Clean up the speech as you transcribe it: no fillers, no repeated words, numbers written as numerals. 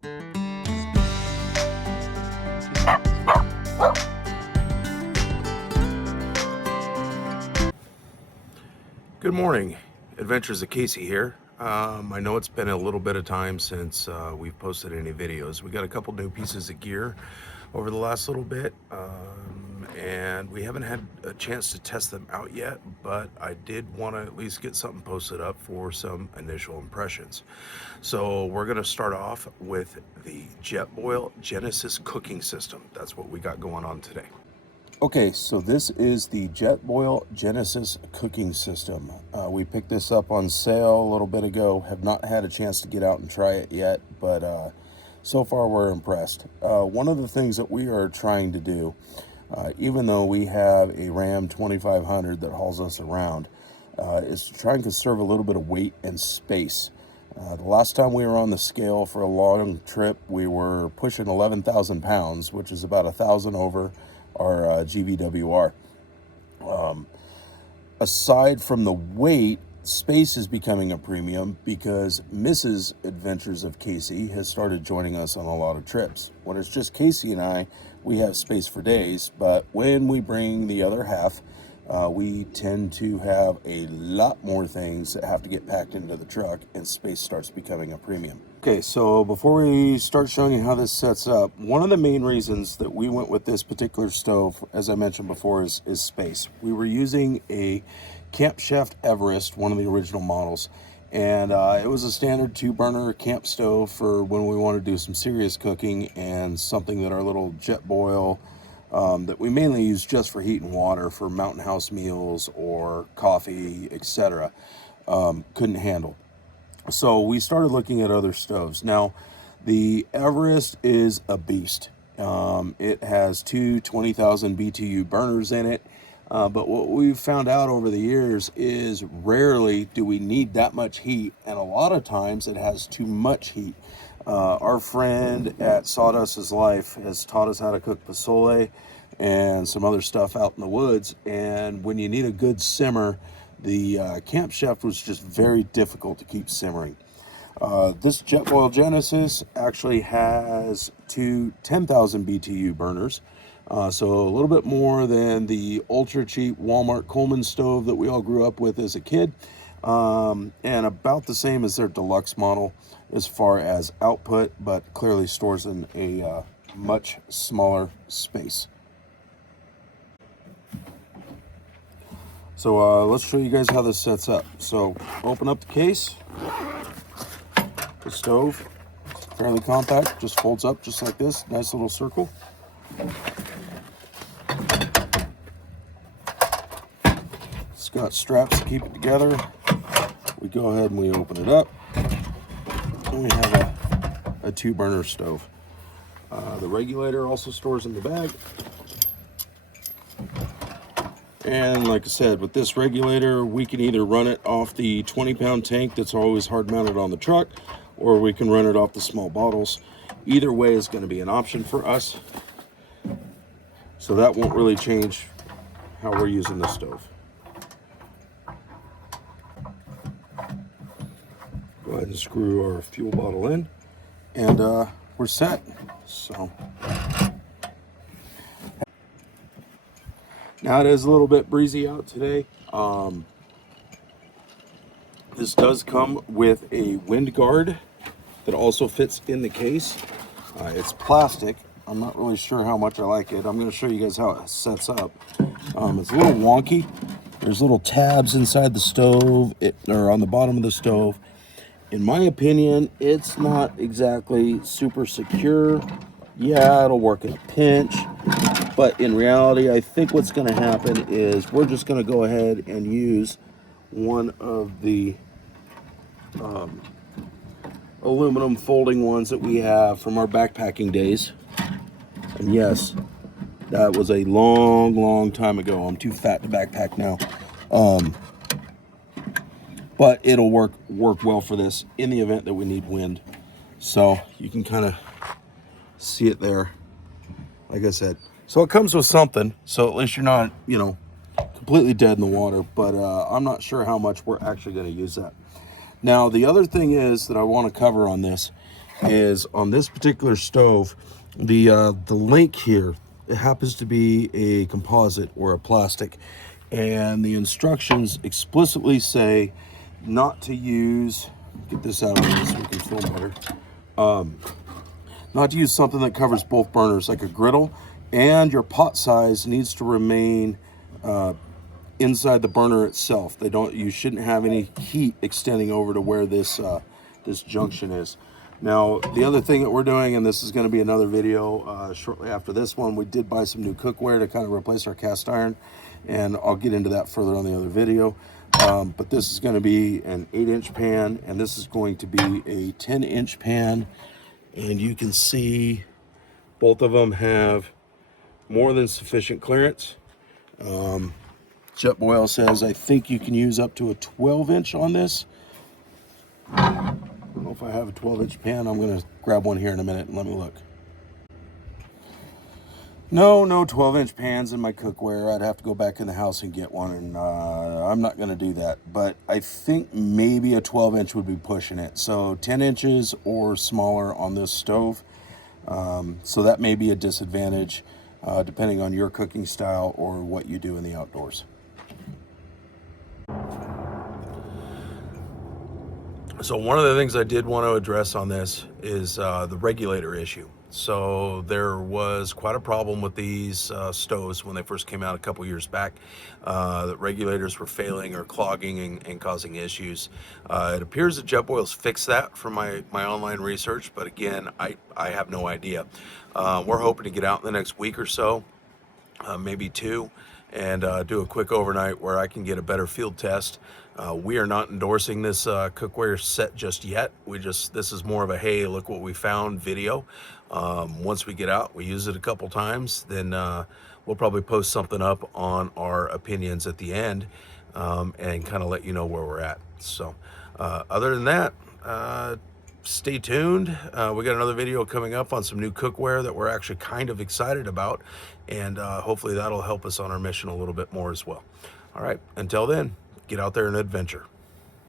Good morning, Adventures of Casey here. I know it's been a little bit of time since we've posted any videos. We got a couple new pieces of gear over the last little bit, and we haven't had a chance to test them out yet, but I did want to at least get something posted up for some initial impressions. So we're going to start off with the JetBoil Genesis cooking system. That's what we got going on today. Okay, so this is the JetBoil Genesis cooking system. We picked this up on sale a little bit ago. Have not had a chance to get out and try it yet, but so far we're impressed. One of the things that we are trying to do, even though we have a Ram 2500 that hauls us around, is to try and conserve a little bit of weight and space. The last time we were on the scale for a long trip, we were pushing 11,000 pounds, which is about 1,000 over our GVWR. Aside from the weight, space is becoming a premium because Mrs. Adventures of Casey has started joining us on a lot of trips. When it's just Casey and I, we have space for days, but when we bring the other half, we tend to have a lot more things that have to get packed into the truck, and space starts becoming a premium. Okay, so before we start showing you how this sets up, one of the main reasons that we went with this particular stove, as I mentioned before, is space. We were using a Camp Chef Everest, one of the original models, and it was a standard 2-burner camp stove for when we want to do some serious cooking, and something that our little JetBoil that we mainly use just for heat and water for mountain house meals or coffee, etc., couldn't handle. So we started looking at other stoves. Now, the Everest is a beast. It has two 20,000 BTU burners in it. But what we've found out over the years is rarely do we need that much heat, and a lot of times it has too much heat. Our friend at Sawdust's Life has taught us how to cook pozole and some other stuff out in the woods, and when you need a good simmer, the Camp Chef was just very difficult to keep simmering. This JetBoil Genesis actually has two 10,000 BTU burners, so a little bit more than the ultra cheap Walmart Coleman stove that we all grew up with as a kid, and about the same as their deluxe model as far as output, but clearly stores in a much smaller space. So let's show you guys how this sets up. So open up the case. The stove, fairly compact, just folds up just like this, nice little circle. It's got straps to keep it together. We go ahead and we open it up, and we have a 2-burner stove. The regulator also stores in the bag. And like I said, with this regulator, we can either run it off the 20-pound tank that's always hard mounted on the truck, or we can run it off the small bottles. Either way is going to be an option for us. So that won't really change how we're using the stove. Go ahead and screw our fuel bottle in, and we're set. So now it is a little bit breezy out today. This does come with a wind guard that also fits in the case. It's plastic. I'm not really sure how much I like it. I'm going to show you guys how it sets up. It's a little wonky. There's little tabs inside the stove, or on the bottom of the stove. In my opinion, it's not exactly super secure. Yeah, it'll work in a pinch, but in reality, I think what's going to happen is we're just going to go ahead and use one of the aluminum folding ones that we have from our backpacking days. And yes, that was a long time ago. I'm too fat to backpack now. But it'll work well for this in the event that we need wind. So you can kind of see it there, like I said. So it comes with something, so at least you're not, completely dead in the water, but I'm not sure how much we're actually going to use that. Now, the other thing is that I want to cover on this is on this particular stove, the link here, it happens to be a composite or a plastic, and the instructions explicitly say not to use, get this out of here so we can film better, not to use something that covers both burners like a griddle, and your pot size needs to remain inside the burner itself. You shouldn't have any heat extending over to where this this junction is. Now, the other thing that we're doing, and this is going to be another video shortly after this one, we did buy some new cookware to kind of replace our cast iron, and I'll get into that further on the other video. But this is going to be an 8-inch pan, and this is going to be a 10-inch pan, and you can see both of them have more than sufficient clearance. JetBoil says, I think you can use up to a 12-inch on this. I don't know if I have a 12-inch pan. I'm going to grab one here in a minute and let me look. No 12-inch pans in my cookware. I'd have to go back in the house and get one, and I'm not going to do that. But I think maybe a 12-inch would be pushing it. So 10 inches or smaller on this stove. So that may be a disadvantage depending on your cooking style or what you do in the outdoors. So one of the things I did want to address on this is the regulator issue. So there was quite a problem with these stoves when they first came out a couple years back. The regulators were failing or clogging and causing issues. It appears that JetBoil's fixed that from my online research, but again, I have no idea. We're hoping to get out in the next week or so, maybe two, and do a quick overnight where I can get a better field test. We are not endorsing this cookware set just yet. This is more of a, hey, look what we found video. Once we get out, we use it a couple times, then we'll probably post something up on our opinions at the end and kind of let you know where we're at. So other than that, stay tuned. We got another video coming up on some new cookware that we're actually kind of excited about, and hopefully that'll help us on our mission a little bit more as well. All right, until then, get out there and adventure.